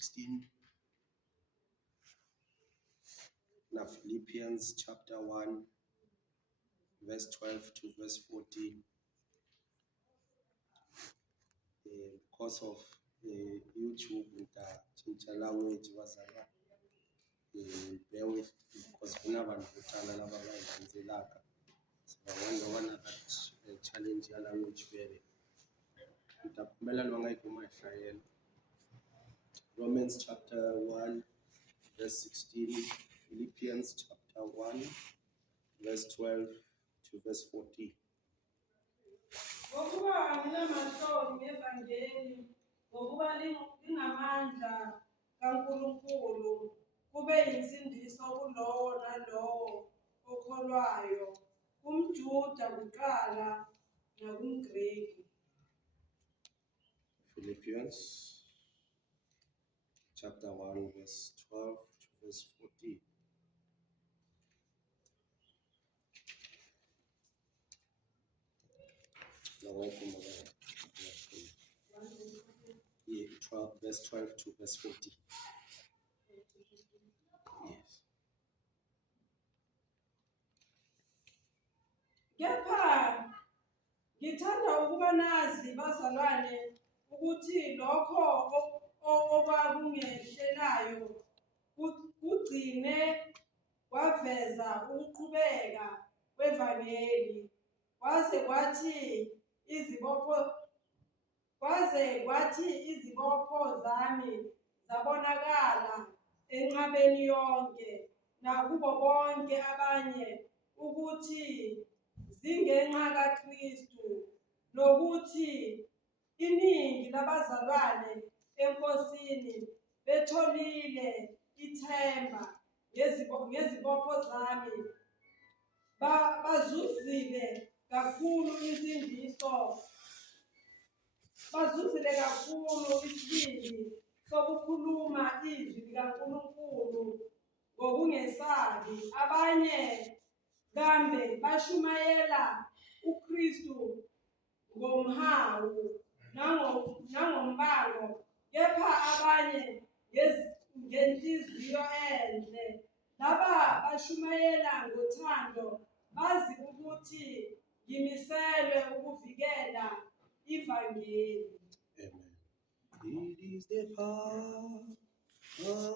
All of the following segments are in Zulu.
16. Now Philippians chapter 1, verse 12 to verse 14. Because of YouTube and change language was bear with because kunabantu kuqala laba abayidlulaka. So I wonder that challenge ya language vele. Ngitaphumelela lwangayikho mayishayela. Romans chapter 1 verse 16, Philippians chapter 1 verse 12 to verse 14. Ngokuba nginamahloni ngevangeli, ngokuba lingamandla kaNkulunkulu, kube yinsindiso kulowo nalowo okholwayo, kumJuda kuqala nakumGreki. Philippians chapter 1 verse 12 to verse 14. Yeah, 12, verse 12 to verse 14. Yes. Kepha ngithanda ukuba nazi bazalwane ukuthi lokho okwakungehlelayo kugcine kwaveza ukuqhubeka kwevangeli, kwaze kwathi izibopho zami zabonakala enqabeni yonke nakubo bonke abanye ukuthi zingenxa kaKristu, nokuthi iningi labazalwane enkosini betholile ithemba ngezibopho zami, bazuzile kakhulu isibindi sokukhuluma izwi likaNkulunkulu ngokungesabi. Abanye kambe bashumayela uKristu ngomhawu nangombango, kepha abanye ngenhliziyo enhle. Laba bashumayela ngothando, bazi ukuthi ngimiselwe ukuvikela ivangeli. Amen.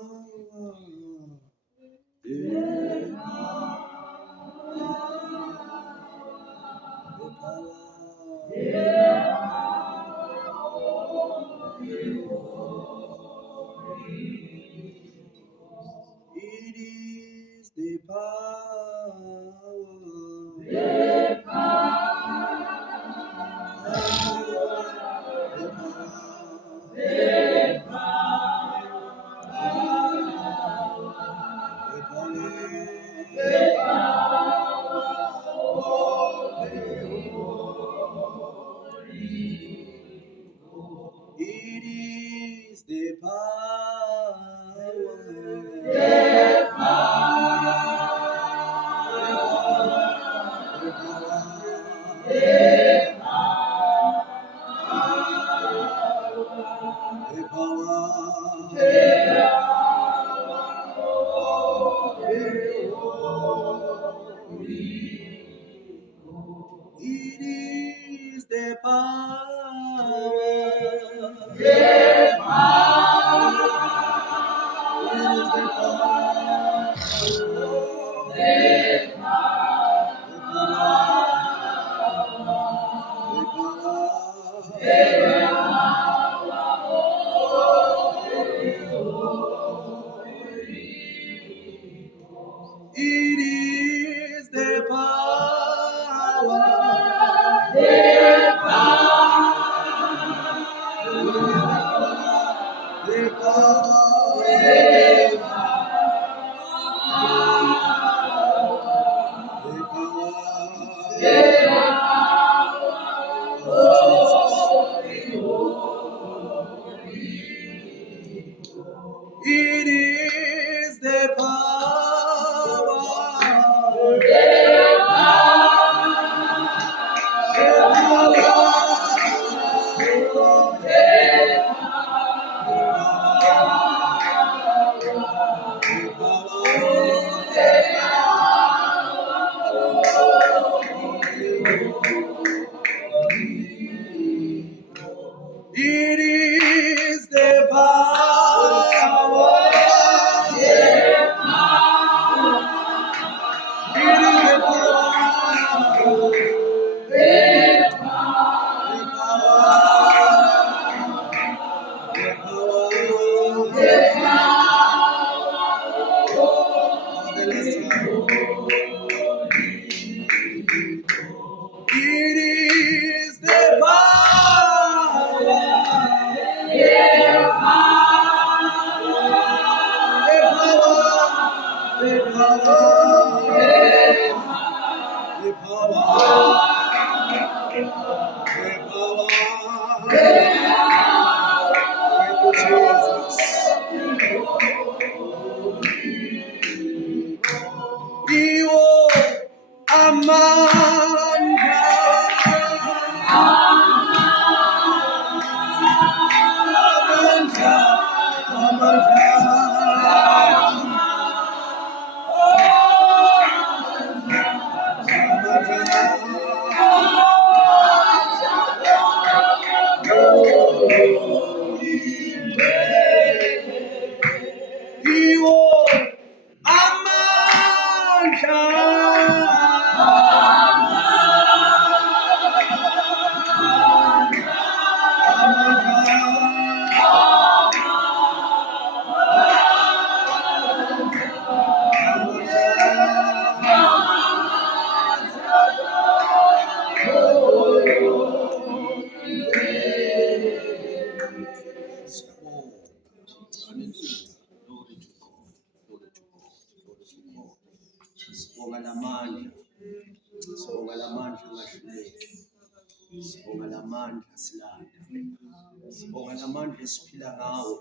It is the power. It is the It is the Glory to God. Glory to God. Glory to God. Sibonga lamandla. Sibonga lamandla ngahluleki. Sibonga lamandla silanda. Sibonga lamandla esiphila ngawo.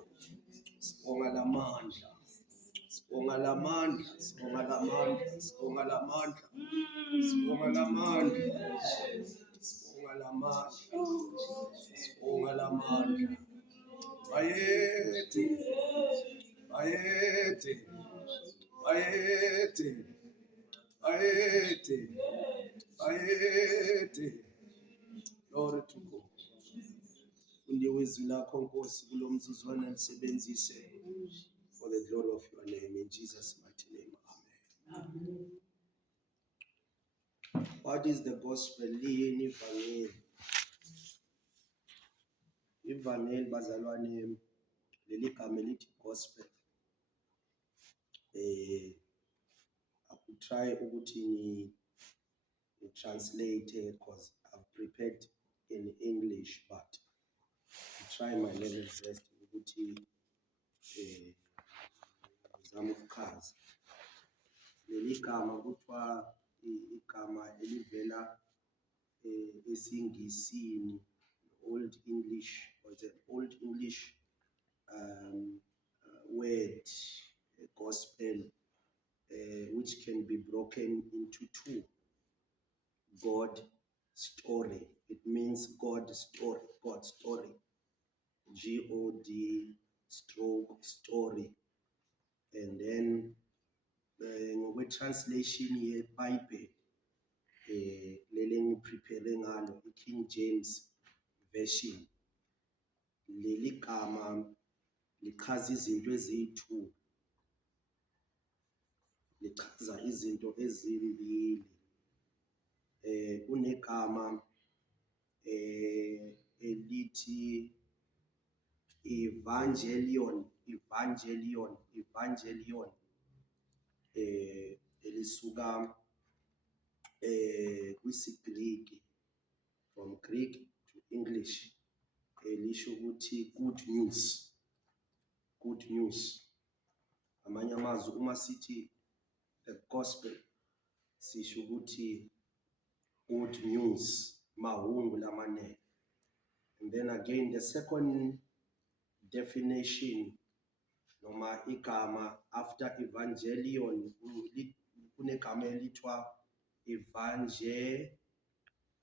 Sibonga lamandla. Sibonga lamandla. Sibonga lamandla. Sibonga lamandla. Sibonga lamandla. Sibonga lamandla. Sibonga lamandla. Bayede. Bayede. Bayede. Bayede. Bayede. Glory to God. Undiwe izwi lakho Nkosi kulo mzuzwana lisebenzise for the glory of your name in Jesus mighty name. Amen. What is the gospel? Liyini ivangeli? Ivangeli bazalwane, leli gama elithi gospel. I could try ukuthi translate because I've prepared in English, but I try my level best ukuthi zama ukuchaza. Leli gama kuthiwa igama elivela esiNgisini, Old English, or it's an Old English word, gospel, which can be broken into two. God story. It means God story. God story. God stroke story. And then with translation here, Bible, leli prepare ngalo King James version. Leli gama lichaza izinto eziyi-2. Lichaza izinto ezimbili. Kunegama elithi evangelion elisuka kwisiGriki, from Greek to English, lisho ukuthi good news. Amanye amazwi uma sithi the gospel sisho ukuthi good news, mahungu lamanene. And then again the second definition noma igama after evangelion kunegama elithwa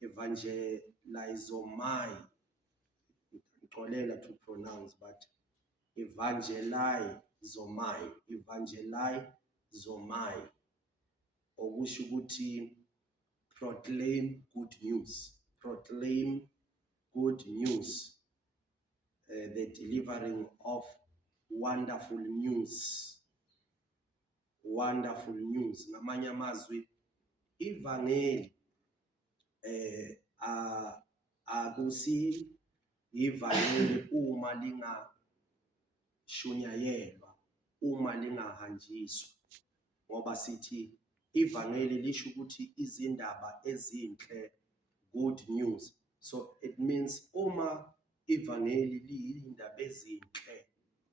evangelizomai. Ngixolela to pronounce, but evangelizomai, okusho ukuthi proclaim good news, the delivering of wonderful news. Ngamanye amazwi ivangeli akusi ivangeli uma lingashunayelwa, uma lingahanjiswa, ngoba sithi ivangeli lisho ukuthi izindaba ezinhle, good news. So it means uma ivangeli liyindaba ezinhle,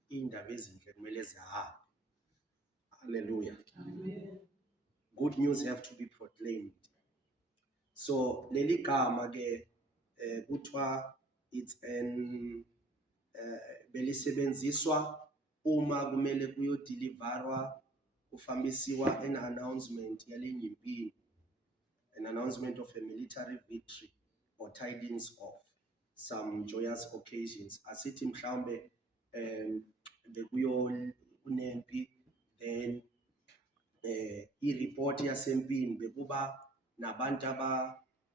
indaba ezinhle kumele zihambe. Hallelujah. Amen. Good news have to be proclaimed. So leli gama ke kuthiwa it's an belisebenziswa uma kumele kuyodeliverwa, kufambisiwa an announcement yalenyimpini, an announcement of a military victory or tidings of some joyous occasions. Asithi mhlawumbe kunempi, then i-report yasempini bekuba nabantu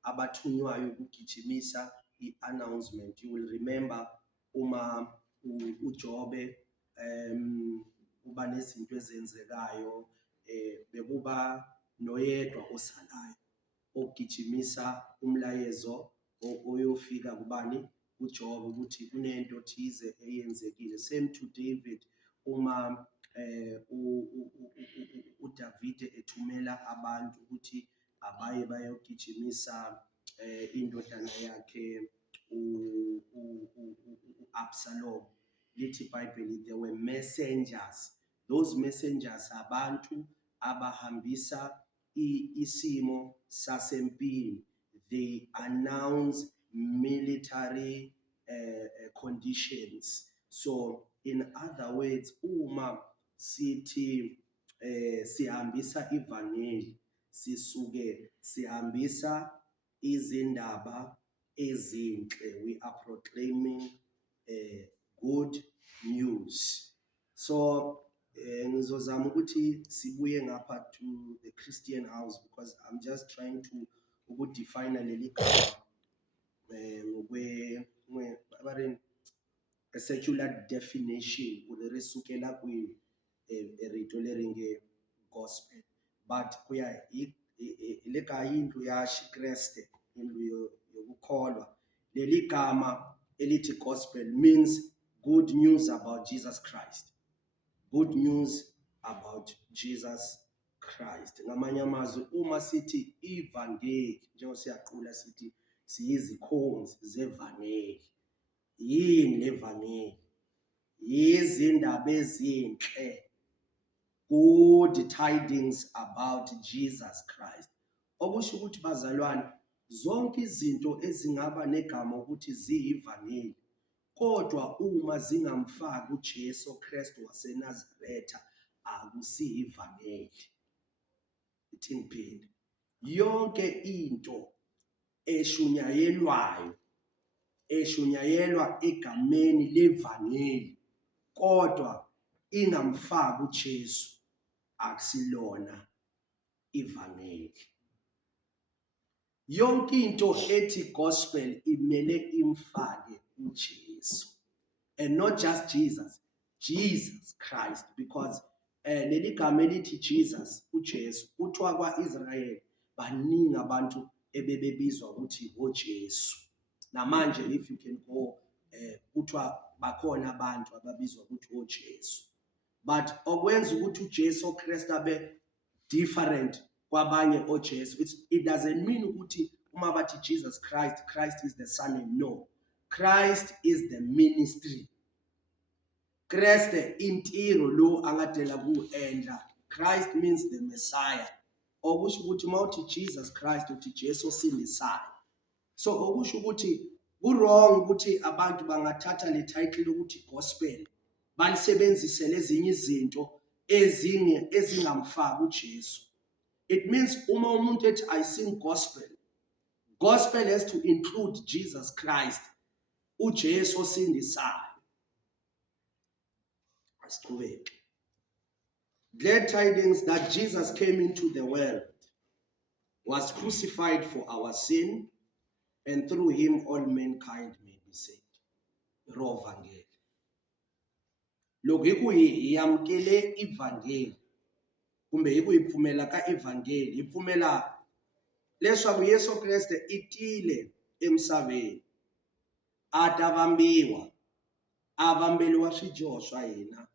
abathunywayo ukugijimisa i-announcement. You will remember uma uJobe uba nezinto ezenzekayo, bekuba noyedwa osalayo ogijimisa umlayezo oyofika kubani, uJobe, ukuthi kunento thize eyenzekile. Same to David, uma uDavide ethumela abantu ukuthi abaye bayogijimisa indodana yakhe uAbsalom lithi iBhayibheli, there were messengers. Those messengers abantu abahambisa isimo sasempini. They announce military conditions. So in other words, uma sithi sihambisa ivangeli, sisuke sihambisa izindaba ezinhle. We are proclaiming good news. So ngizozama ukuthi sibuye ngapha to the Christian house, because I'm just trying to ukudefine leli gama a secular definition urisukela kwi rito leri nge gospel, but kuya le ka indlu ya xikreste, indlu yokukholwa. Leli gama elithi gospel means good news about Jesus Christ. Good news about Jesus Christ. Ngamanye amazwi uma sithi ivangeli, njengoba siyaqula sithi siyizikhonzi zevangeli. Yini levangeli? Izindaba ezinhle, good tidings about Jesus Christ. Okusho ukuthi bazalwane, zonke izinto ezingaba negama ukuthi ziyivangeli, kodwa uma zingamfaki uJesu Kristu waseNazaretha, akusiyivangeli. Ithi ngiphinde, yonke into eshunyayelwayo eshunyayelwa egameni levangeli, kodwa ingamfaki uJesu, akusilona ivangeli. Yonke into ethi gospel imele imfake uJesu, and not just Jesus Christ, because leli gama elithi Jesus, uJesu, kuthiwa kwa-Israyeli baningi abantu ebebebizwa ukuthi ngoJesu. Namanje if you can go kuthiwa bakhona abantu ababizwa ukuthi ngoJesu, but okwenza ukuthi uJesu Kristu abe different kwabanye oJesu, it doesn't mean ukuthi uma bathi Jesus Christ, Christ is the son name. No, Christ is the ministry. Kreste intiro lo angadela ku-endla. Christ means the Messiah. Okusho ukuthi mawuthi Jesus Christ uthi Jesu osindisayo. So okusho ukuthi ku-wrong ukuthi abantu bangathatha le title ukuthi gospel balisebenzise lezinye izinto ezingamfaki uJesu. It means uma umuntu ethi I sing gospel, gospel has to include Jesus Christ, uJesu osindisayo. Asiqhubeke. Glad tidings that Jesus came into the world, was crucified for our sin, and through him all mankind may be saved. Rovangeli. Loko yamkele ivangeli, kumbe yiphumela ka ivangeli, yiphumela leswaku Yesu Kriste itile emsaveni, atavambiwa, avambeliwa swidyoho swa hina,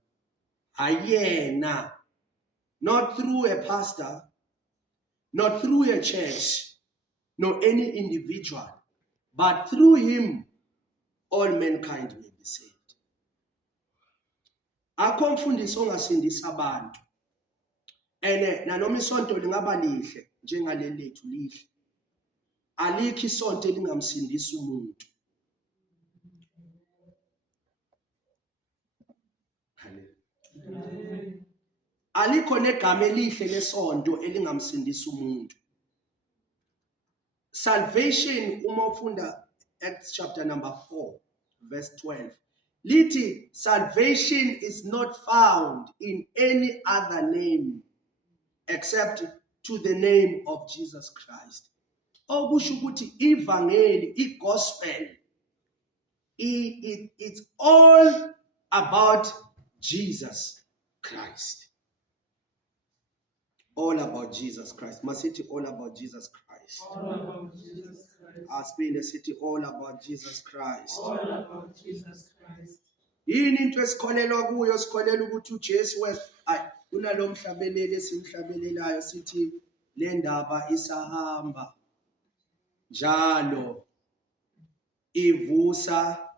hayena, not through a pastor, not through a church, nor any individual, but through him all mankind may be saved. Akho mfundisi ongasindisa abantu, nanoma isonto lingaba lihle njengaleli lethu lihle, alikho isonto elingamsindisa umuntu. Alikho negama elihle lesonto elingamsindisa umuntu. Salvation, uma ufunda Acts chapter number 4 verse 12, lithi salvation is not found in any other name except to the name of Jesus Christ. Okusho ukuthi ivangeli, igospel, it's all about Jesus Christ. All about Jesus Christ. Masiti all about Jesus Christ. All about Jesus Christ. Aspine city all about Jesus Christ. All about Jesus Christ. Yini into esikholelwa kuyo, sikholela ukuthi uJesu kunalo mhlabeleli esimhlabelelayo sithi le ndaba isahamba njalo ivusa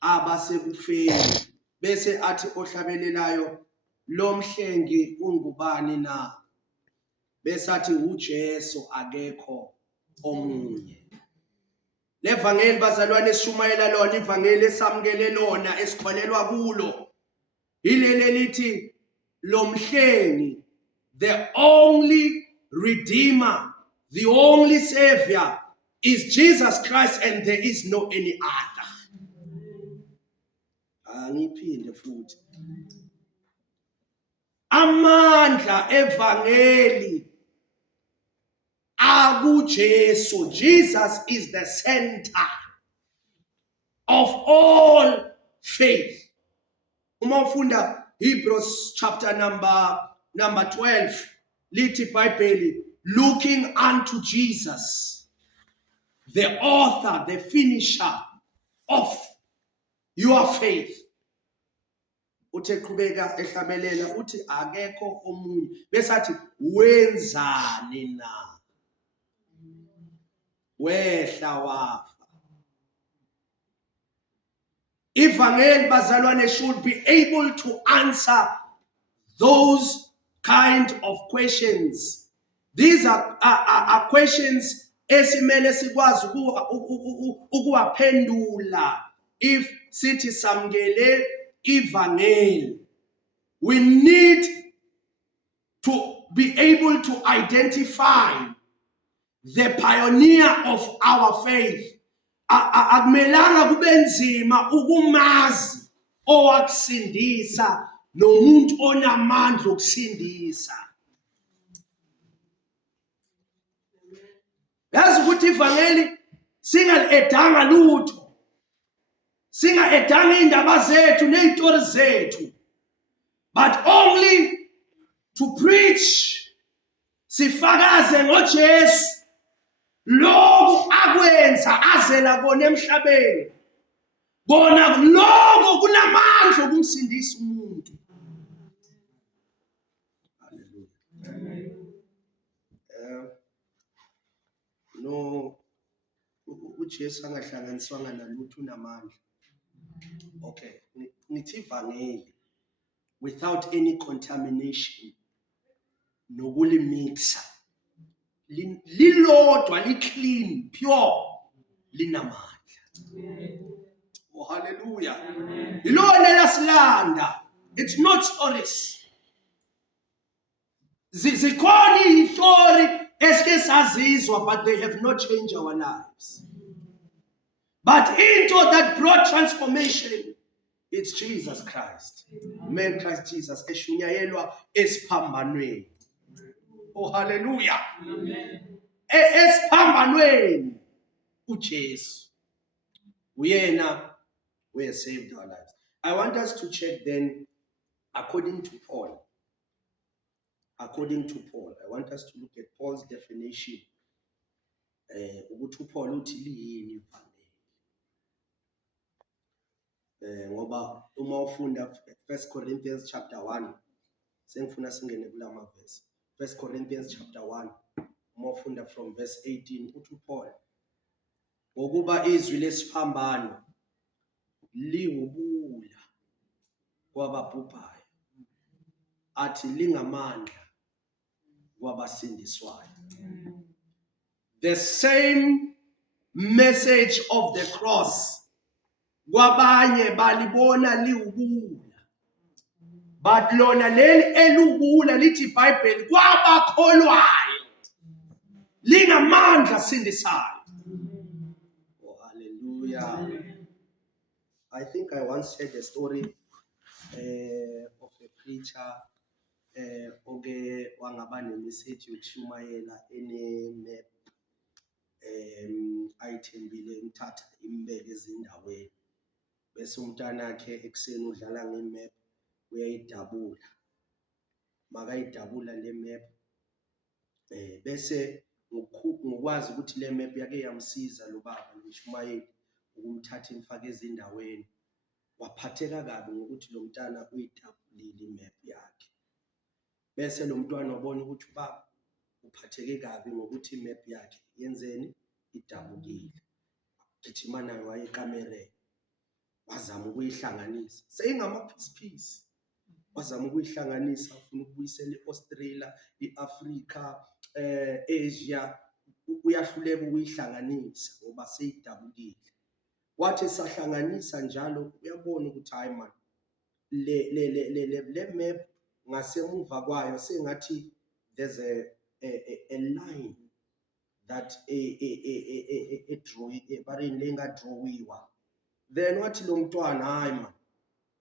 abasekufeni. Bese athi ohlabelelayo, lo mhlengi ungubani na? Bese athi uJesu, akekho omunye. Levangeli bazalwane esishumayela lona, ivangeli esamukele lona, esikholelwa kulo, ilele lithi lo mhlengi, the only redeemer, the only savior is Jesus Christ, and there is no any other. Angiphinde futhi. Amandla evangeli akuJesu. Jesus is the center of all faith. Uma ufunda Hebrews chapter number 12, lithi iBhayibheli, looking unto Jesus, the author, the finisher of your faith. Uthe qhubeka ehlabelela uthi akekho omunye. Bese athi wenzani na? Wehla wafa. Ivangeli bazalwane should be able to answer those kind of questions. These are questions esimele sikwazi ukuwaphendula if sithi samukele ivangeli. We need to be able to identify the pioneer of our faith. Akumelanga kube nzima ukumazi owakusindisa nomuntu onamandla okusindisa. Yazi ukuthi ivangeli singaledanga lutho, singaedanga indaba zethu nezitori zethu, but only to preach, sifakaze ngoJesu lokhu akwenza azela kona emhlabeni. Bona lokho kunamandla okumsindisa umuntu. Hallelujah. No, uJesu angahlanganiswanga nalutho unamandla. Okay, ngithi ivangeli without any contamination nokulimixa, lilodwa, li-clean, pure, linamandla. Oh, hallelujah. Ilona lasilanda. It's not stories. Zikhona izitori eske sazizwa, but they have not changed our lives. But into that brought transformation, it's Jesus Christ. Man Christ Jesus eshunyayelwa esiphambanweni. Oh, hallelujah. Esiphambanweni uJesu. Uyena we have saved our lives. I want us to check then, according to Paul. According to Paul, I want us to look at Paul's definition. Ukuthi Paul uthi liyini ivangeli. Ngoba uma ufunda 1 Corinthians chapter 1, sengifuna singene kulama verse. 1 Corinthians chapter 1, uma ufunda from verse 18, uthi Paul, ngokuba izwi lesiphambano liwubula kwababhubhayo, athi lingamandla kwabasindiswayo. The same message of the cross, kwabanye balibona liwubula, but lona leli elubula lithi iBhayibheli kwabakholwayo lingamandla sindisayo. Oh, hallelujah. I think I once heard a story of a preacher oke wangaba nemessage yokushumayela ene-map ayithembile imthatha imbeke ezindaweni, bese umntana wakhe ekuseni udlala nge-map, uyayidabula, makayidabula le map bese ngokwazi ukuthi le map yake yamsiza lo baba lomshumayeli ukumthatha imfaka ezindaweni, waphatheka kabi ngokuthi lo mntana uyidabulile imap yakhe. Bese lo mntwana wabona ukuthi ubaba uphatheke kabi ngokuthi imap yakhe yenzeni idabukile, gijima nayo waye ekamereni, wazama ukuyihlanganisa seyingama piece wazama ukuyihlanganisa ufuna ukubuyisela iAustralia iAfrica Asia uyahluleka ukuyihlanganisa ngoba seyidabukile wathi sahlanganisa njalo uyabona ukuthi hayi man le map ngasemuva kwayo sengathi there's a line that a drawing lengadrowiwa then wathi lo mntwana hayi man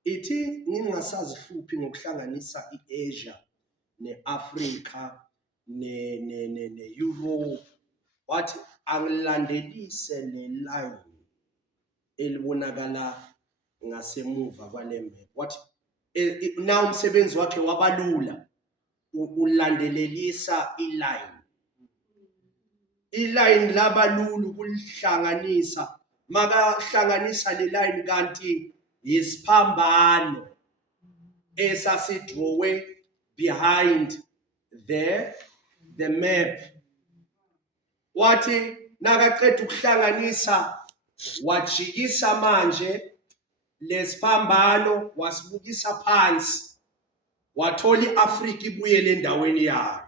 ithi ngingasazihluphi ngokuhlanganisa iAsia neAfrica ne-Europe wathi angilandelise le line elibonakala ngasemuva kwale map wathi na umsebenzi wakhe wabalula ulandelelisa iline labalula ukulihlanganisa makahlanganisa le line kanti yisiphambano esasidrowe behind the map wathi nakaqeda ukuhlanganisa wajikisa manje lesiphambano wasibukisa phansi wathola iAfrica ibuyele endaweni yayo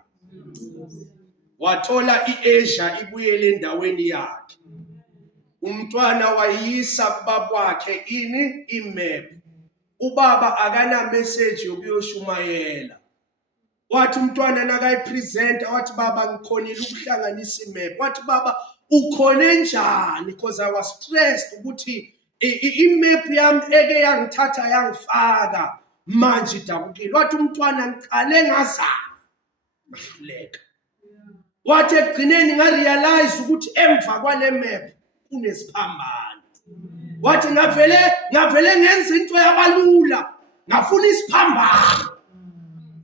wathola iAsia ibuyele endaweni yakhe umntwana wayisa kubaba wakhe ini imap ubaba akana message yokuyoshumayela wathi umntwana nakayipresenta wathi baba ngikhonile ukuhlanganisa imap wathi baba ukhone njani because I was stressed ukuthi imap yami eke yangithatha yangifaka manje idabukile wathi umntwana ngiqale ngazama ngahluleka wathi egcineni ngarealize ukuthi emva kwale map kunesiphambano wathi ngavele ngenza into yabalula ngafuna isiphambano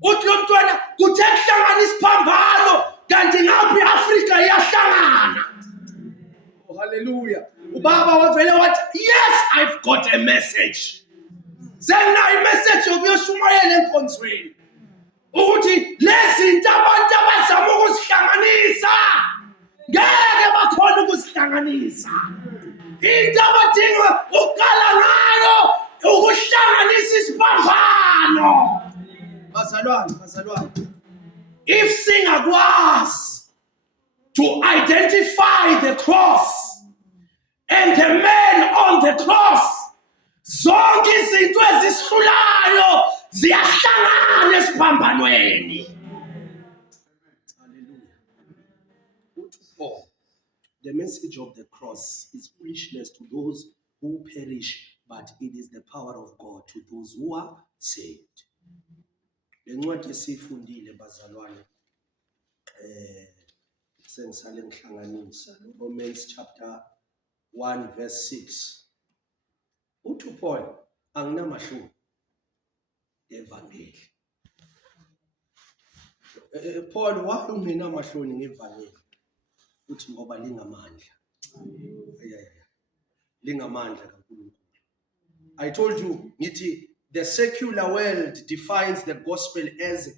uthi lo mntwana kuthe kuhlangana isiphambano kanti ngaphi iAfrica iyahlangana oh hallelujah ubaba wavele wathi yes I've got a message senginayo imessage yokuyoshumayela enkonzweni ukuthi lezinto abantu abazama ukuzihlanganisa ngeke bakhona ukuzihlanganisa into abadinga uqala ngayo ukuhlanganisa isiphambano bazalwane if singakwazi to identify the cross and the man on the cross zonke izinto ezisihlulayo ziyahlangana esiphambanweni hallelujah uthi Paul the message of the cross is foolishness to those who perish but it is the power of God to those who are saved lencwadi esifundile bazalwane sengisale ngihlanganisa Romans chapter 1 verse 6 uthi Paul anginamahloni evangeli Paul wathi ungenamahloni ngevangeli uthi ngoba lingamandla lingamandla kaNkulunkulu I told you ngithi the secular world defines the gospel as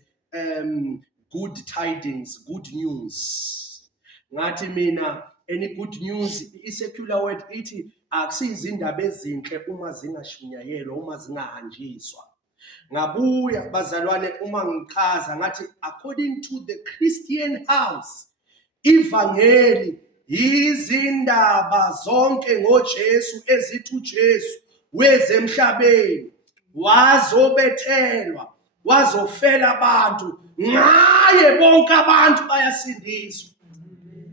good tidings, good news. Ngathi mina any good news i-secular world ithi akusizindaba ezinhle uma zingashunyayelwa uma zingahanjiswa. Ngabuya bazalwane uma ngichaza ngathi according to the Christian house ivangeli izindaba zonke ngoJesu ezithi uJesu weze emhlabeni wazobethelwa wazofela abantu ngaye bonke abantu bayasindiswa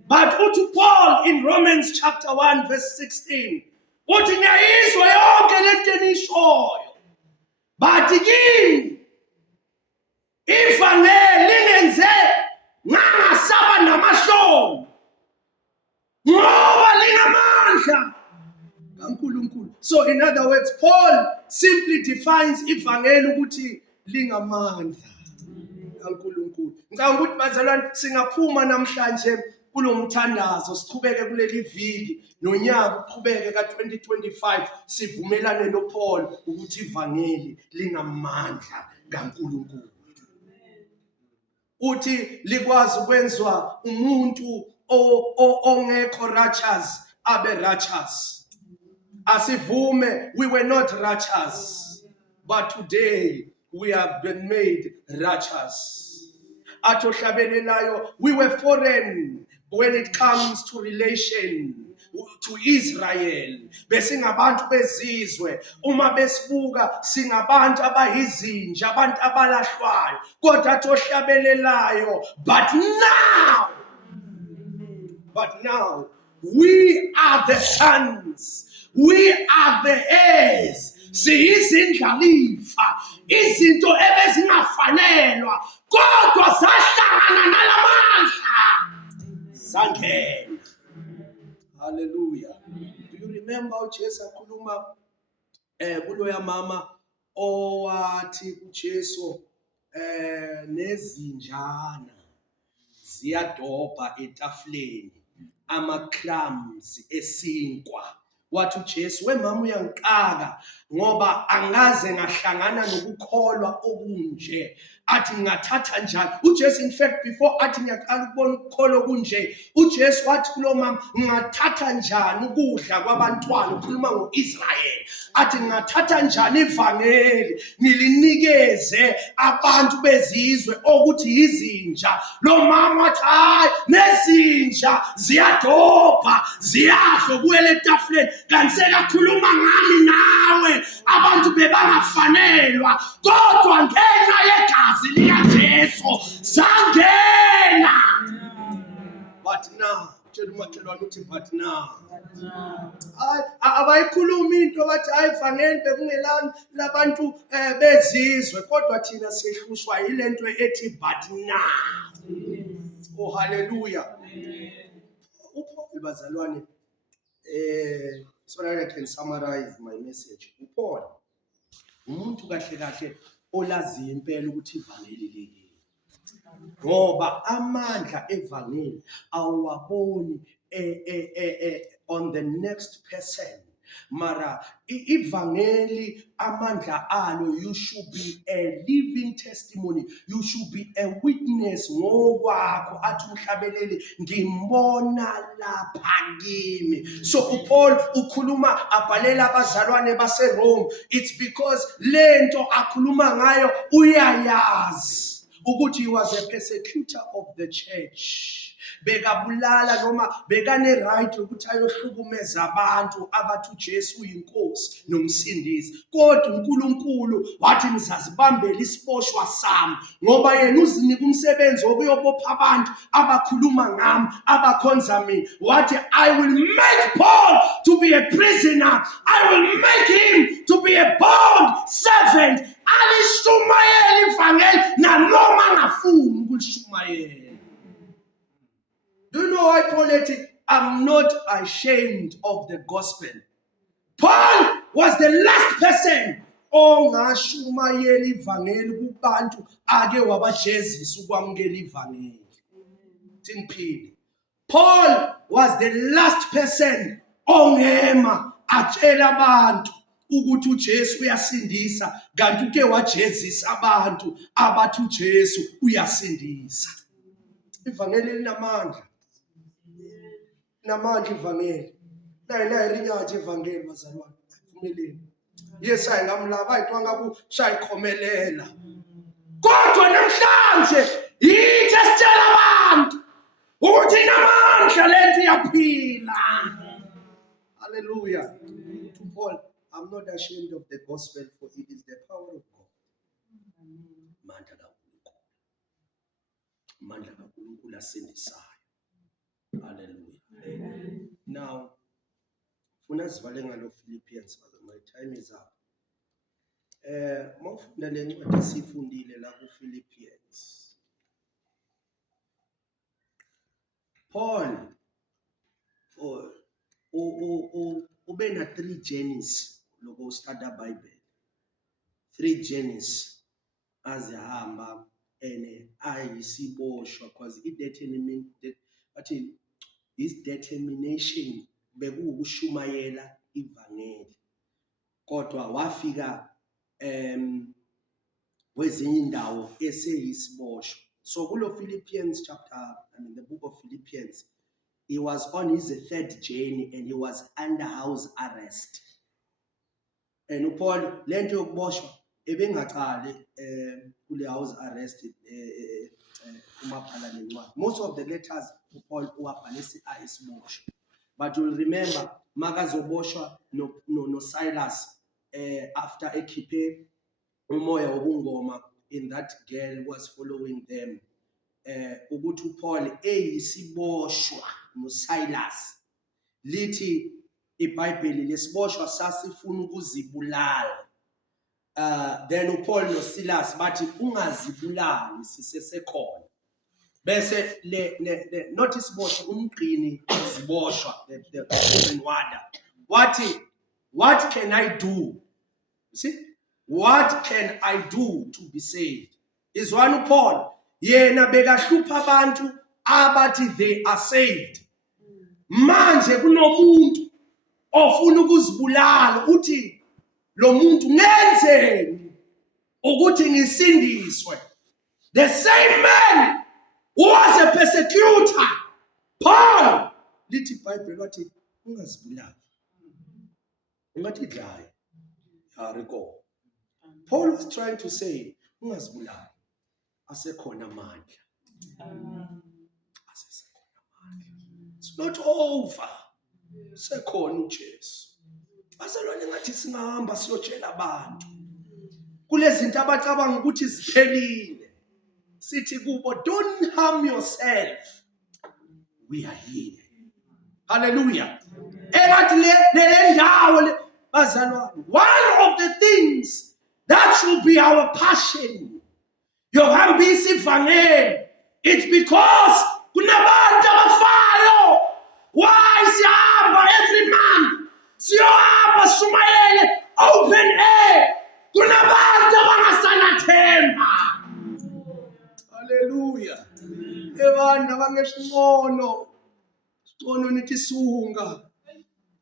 but uthi Paul in Romans chapter 1 verse 16 uthi ngiyayizwa yonke lento enishoyo but kimi ivangeli lingenze ngangasaba namahloni ngoba linamandla kaNkulunkulu. So in other words, Paul simply defines ivangeli ukuthi lingamandla kaNkulunkulu. Ngicabanga ukuthi bazalwane singaphuma namhlanje kulomthandazo siqhubeke kuleli viki nonyaka uqhubeke ka2025 sivumelane noPaul ukuthi ivangeli lingamandla kaNkulunkulu. Uthi likwazi ukwenzwa umuntu ongekho righteous abe righteous. Asivume, we were not righteous, but today we have been made righteous. Atohlabelelayo, we were foreign when it comes to relation to Israel. Besingabantu bezizwe, uma besibuka singabantu abayizinja, abantu abalahlwayo. Kodwa atohlabelelayo, but now we are the sons, we are the heirs. Siyizindlalifa, izinto ebezingafanelwa kodwa zahlangana nalamandla zangena. Hallelujah. Do you remember uJesu akhuluma kuloya mama owathi uJesu nezinjana ziyadobha etafuleni ama-crumbs esinkwa. Wathi uJesu, wemama uyangiqaka ngoba angaze ngahlangana nokukholwa okunje. Athi ngingathatha njani? uJesu in fact before athi ngiyaqala ukubona ukukholwa okunje, uJesu wathi kulo mama, ngingathatha njani ukudla kwabantwana? Ukhuluma ngo-Israyeli. Athi ngingathatha njani ivangeli ngilinikeze abantu bezizwe okuthi yizinja? Lo mama wathi hayi, nezinja ziyadobha ziyadla kuwele etafuleni, kanti sekakhuluma ngami nawe. Abantu bebangafanelwa kodwa ngenxa yegazi likaJesu sangena. But now, tshela umakhelwane uthi but now. Abayikhuluma into bathi hayi ivangeli bekungelani labantu bezizwe, kodwa thina sihlushwa yile nto ethi but now. Oh hallelujah. uPaul bazalwane, so that I can summarize my message. uPaul umuntu kahle kahle olaziyo impela ukuthi ivangeli leli, ngoba amandla evangeli awaboni on the next person. Mara ivangeli amandla alo, you should be a living testimony, you should be a witness ngokwakho. Athi umhlabeleli ngimbona lapha kimi. So uPaul ukhuluma abhalela abazalwane baseRome, it's because lento akhuluma ngayo uyayazi ukuthi he was a persecutor of the church. Bekabulala noma bekane right ukuthi ayohlukumeza abantu abathi uJesu uyinkosi nomsindisi. Kodwa uNkulunkulu wathi ngizazibambela isiposhwa sami, ngoba yena uzinika umsebenzi wokuyobopha abantu abakhuluma ngami, abakhonza mina. Wathi I will make Paul to be a prisoner, I will make him to be a bond servant. Alishumayela ivangeli nanoma ngafuni ukulishumayela. Do you know why Paul said, I'm not ashamed of the gospel? Paul was the last person ongashumayela ivangeli kubantu ake wabajezisa ukwamukela ivangeli. Tingiphile. Paul was the last person ongema atshela abantu ukuthi uJesu uyasindisa, kanti uke wajezisa abantu abathi uJesu uyasindisa. Ivangeli linamandla. Namandla ivangeli. Nayi rinyathi ivangeli bazalwane. Vumeleni. Yes ngamlaba ayitwa ngaku shayikhomelela. Kodwa namhlanje yithi sitshela abantu ukuthi namandla lento iyaphila. Hallelujah. To Paul, I'm not ashamed of the gospel, for it is the power of God. Mandla kaNkulunkulu. Mandla kaNkulunkulu asindisayo. Hallelujah. Amen. Now, funa sivale ngalo Philippians, my time is up. Mawufunda le ncwadi sifundile la ku Philippians. Paul ube na 3 journeys loko study Bible. 3 journeys azihamba ene ayisiboshwa because his determination bekuwukushumayela ivangeli. Kodwa wafika kwezinye indawo eseyisiboshwa. So kulo Philippians the book of Philippians, he was on his 3rd journey and he was under house arrest. and uPaul lento yokuboshwa ebengaqali kule house arrest kumabhala nencwadi. Most of the letters uPaul uwabhalisa ayisiboshwa, but you'll remember makazoboshwa no Silas after ekhiphe umoya wobungoma in that girl who was following them, ukuthi uPaul eyisiboshwa no Silas, lithi iBhayibheli lesiboshwa sasifuna ukuzibulala. Then uPaul no Silas bathi ungazibulali sisesekhona. Bese notice boshwa umgqini ziboshwa the prison warder. What can I do? You see? What can I do to be saved? Is one Paul. Yena bekahlupha abantu abathi they are saved. Manje kunomuntu ofuna ukuzibulala uthi lo muntu ngenzeni ukuthi ngisindiswe. The same man who was a persecutor, Paul, lithi iBhayibheli wathi ungazibulali. Ungathi dlaye. Recall. Paul was trying to say, ungazibulali. Asekhona amandla. It's not over. Sekhona uJesu. Bazalwane ngathi singahamba siyotshela abantu. Kulezi zinto abacabanga ukuthi ziphelile. Sithi kubo, don't harm yourself. We are here. Hallelujah. Engathi le ndawo bazalwane, one of the things that should be our passion, yohambisa ivangeli, it's because kunabantu abafayo. Why siyahamba every month? Siyohamba shumayele open air. Kunabantu abangasanathemba. Hallelujah. Ebantu abangesingcono. Singcono nithi sunga.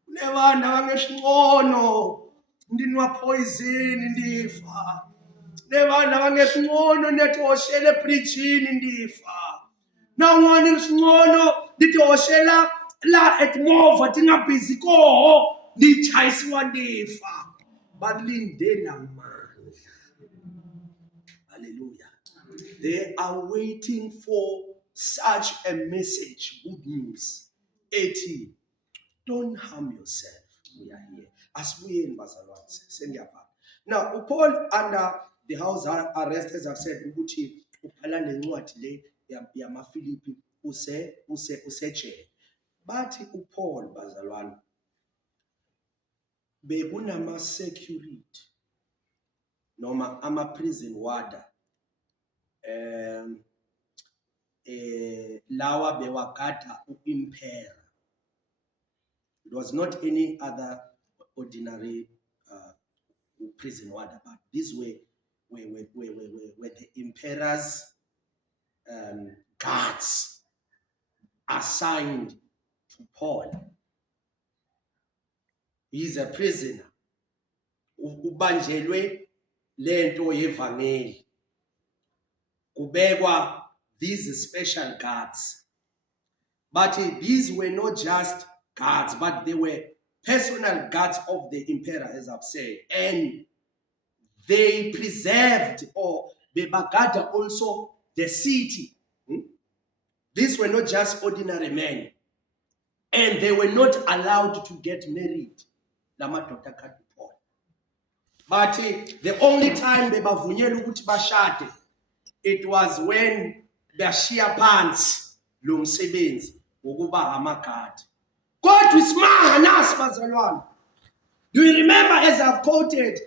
Kunabantu abangesingcono. Ndinwa poison ndifa. Kunabantu abangesingcono nethi oshele preaching ndifa. Nawungani ngisingcono ndithi oshela la etmova tingabhizi koho ndichayisiwa ndifa. Balindela amandla. Hallelujah. They are waiting for such a message, good news. 18. Don't harm yourself. We are here. As we in Bazalwane, send your part. Now, Paul under the house arrest, as I've said, ukuthi uphala nencwadi le yamaFilipi use bathi uPaul bazalwane bekunama security noma ama prison warder lawa bewagada uimpera. It was not any other ordinary prison warder, but these were the emperor's guards assigned to Paul. He is a prisoner. Ubanjelwe lento yevangeli. Kubekwa these special guards. But these were not just guards, but they were personal guards of the emperor, as I've said. And they preserved or they bagada also the city. These were not just ordinary men. And they were not allowed to get married. But the only time they bavunyelwa ukuthi bashade, it was when bashiya phansi lo msebenzi wokuba amagadi. Kodwa isimanga nasi bazalwane. Do you remember, as I've quoted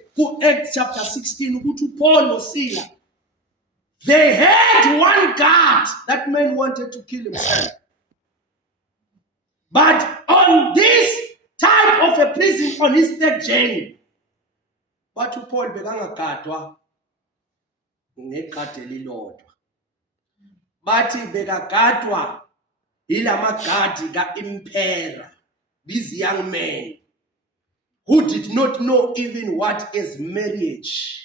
Acts chapter 16, ukuthi Paul no Silas, they had one guard. That man wanted to kill himself. But on this type of a prison, on his third journey, but Paul bekangagadwa ngegadi elilodwa. Bathi bekagadwa ilamagadi ka-emperor, these young men who did not know even what is marriage.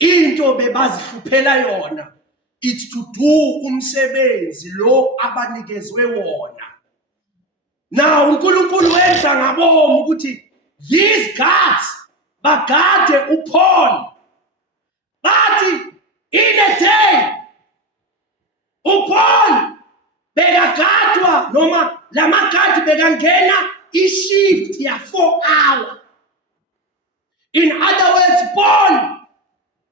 Into bebazihluphela yona, it's to do umsebenzi lo abanikezwe wona. Now uNkulunkulu wenza ngabomu ukuthi these guards bagade uPaul. Bathi in a day uPaul bekagadwa noma lamagadi bekangena ishift ya 4 hour. In other words, Paul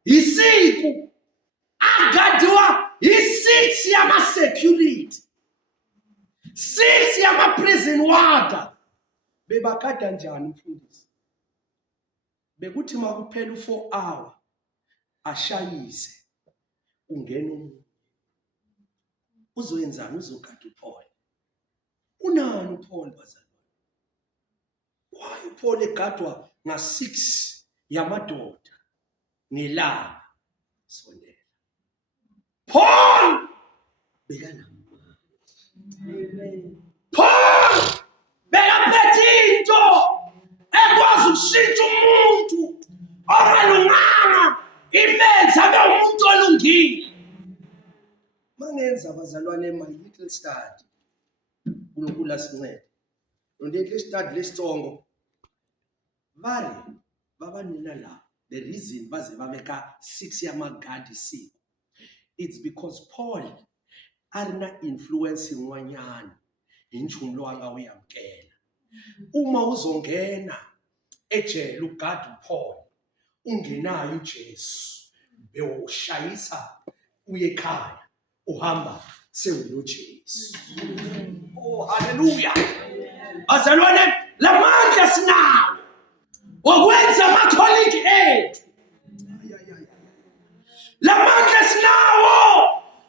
isiku agadiwa i6 yama security, 6 yama prison warder. Bebakada njani mfundisi? Bekuthi makuphela u4 hour ashayise ungena umuntu. Uzoyenzani? Uzogada uPaul. Unani uPaul bazalwane? Why uPaul egadwa nga6 yamadoda ngelanga? Sondela. Paul bekanamandla. Amen. Paul bekaphethe into ekwazi ukushintsha umuntu ongalunganga imenza abe umuntu olungile. Mangenza abazalwane my little study. uNkulunkulu asincede. Little study lesitsongo. Babanina la. The reason baze babeka 6 yamagadi siku. It's because Paul arina influence inwanyana inchumo lo anga uyamkela. Uma uzongena ejele ugada uPaul, ungenayo uJesu, bewushayisa uye ekhaya, uhamba sewunoJesu. Oh hallelujah. Bazalwane, lamandla sinawo okwenza ama-colleague ethu. Lamandla sinawo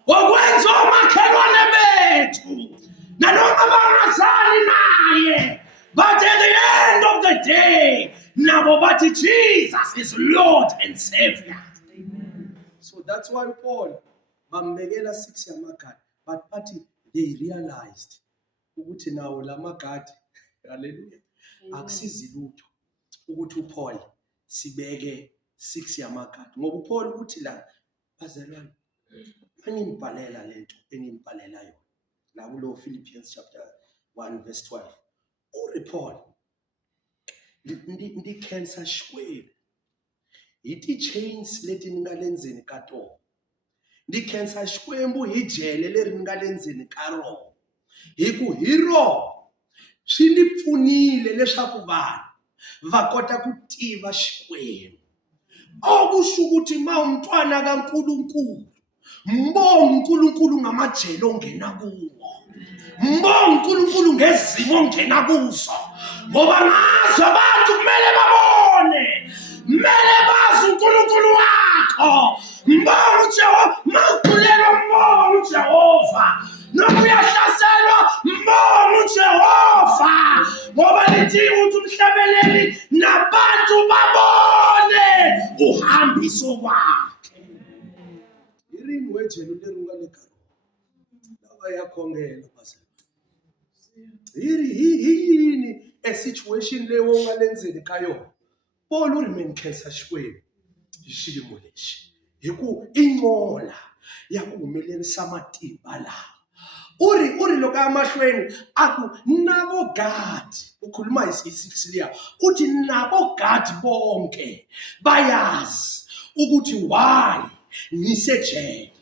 okwenza omakhelwane bethu nanoma bangazali naye. But at the end of the day, nabo bathi Jesus is Lord and Savior. Amen. So that's why Paul bambekela 6 yamagadi, but bathi they realized ukuthi nawo lamagadi, hallelujah, akusizi lutho ukuthi uPaul sibeke 6 yamagadi. Ngoba uPaul uthi la bazalwane, angibhalela lento engibhalela yona la kulo Philippians chapter 1 verse 12. Paul ndi cancer shwele iti chains leti nga lenzeni ka tona, ndi cancer xikwembu hi jele leri nga lenzeni ka rona. Hi ku hi rona swi ni pfunile leswaku vanhu va kota ku tiva xikwembu. Okusho ukuthi mawumntwana kaNkulunkulu, mbonga uNkulunkulu ngamajele ongena kuwo, mbonga uNkulunkulu ngezimo ongena kuzo, ngoba ngazo abantu kumele babone, kumele bazi uNkulunkulu wakho. Mbonga uJehova, mawukhulelwa mbonga uJehova, noma uyahlaselwa mbonga uJehova, ngoba lithi ukuthi umhlabeleli nabantu babone uhambiso wakhe. Irini wejele lerunga lekaro laba yakhongela bazalwane. Yini a situation leyo ungalenzeni ka yona. Paul remain cancer xikwembu xiyimo lexi hi ku inqola ya ku humelerisa matimba lawa. Uri loko amahlweni aku nabo God, ukhuluma hi 6 liya, uthi nabo God bonke bayazi ukuthi why ngisejele,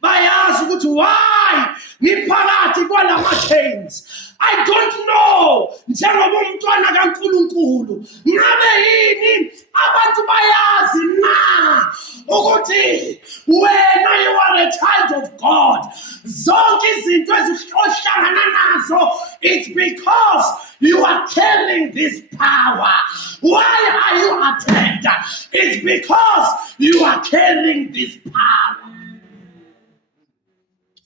bayazi ukuthi why ngiphakathi kwalama chains. I don't know njengoba umntwana kaNkulunkulu ngabe yini abantu bayazi na ukuthi wena you are a child of God. Zonke izinto ezihlangana nazo, it's because you are carrying this power. Why are you attacked? It's because you are carrying this power.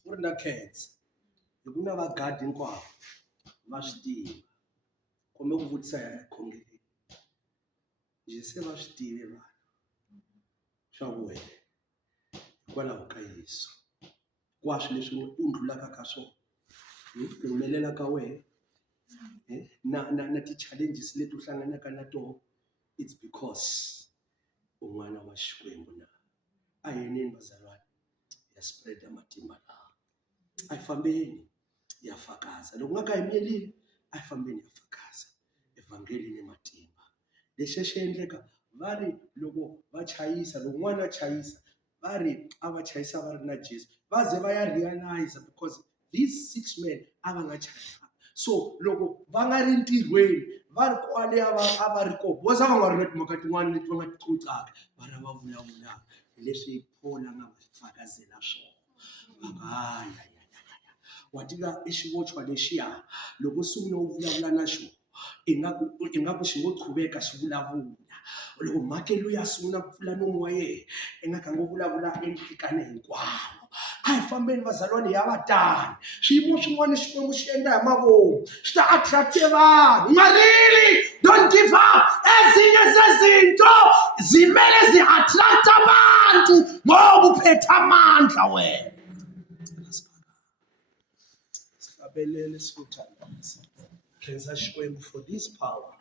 Urna kids, ukuna bagadi nkwabo bashitiva kome ukuvutisa yakhongeke nje sebashitive vanhu swa wena kwalaho ka Yesu kwaswo leswi undlulaka ka swona ku humelela ka wena na ti-challenges leti u hlanganaka na tona, it's because un'wana wa Xikwembu na. A hi yeneni bazalwane ya spread matimba lawa, a hi fambeni ya fakaza. Loko nga ka hi miyelile a hi fambeni ya fakaza evangeli ni matimba. Lexi xi endleka va ri loko va chayisa loko n'wana a chayisa va ri a va chayisa va ri na Jesu va ze va ya realize because these 6 men a va nga chayisa. So loko va nga ri ntirhweni va ri kwale a va ri kona va za va nga ri na timhaka tin'wana leti va nga ti qoqaka va ra va vulavulaka hi leswi Paul a nga va fakazela swona. Wa tiva i xivochwa lexiya loko sungula u vulavula na xona ingaku xi ngo qhuveka xi vulavula loko mhake luya sungula ku pfula nomu wa yena ingaku a ngo vulavula enkikane hinkwawo. A hi fambeni vazalwane ya vatani swiyimo swin'wana Xikwembu xi endla hi mavoko swi ta attract vanhu marili don't give up ezinye zezinto zimele zi-attract abantu ngoba uphethe amandla wena. Sibabelele sikuthandaza khensa Xikwembu for this power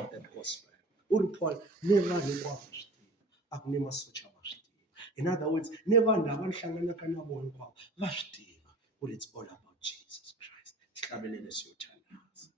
of the gospel. Uri Paul ne vanhu hinkwavo swi tiva a ku ne masocha va swi tiva. In other words ne vanhu lava ni hlanganaka na vona hinkwavo va swi tiva ku it's all about Jesus Christ. Sihlabelele siyothandaza.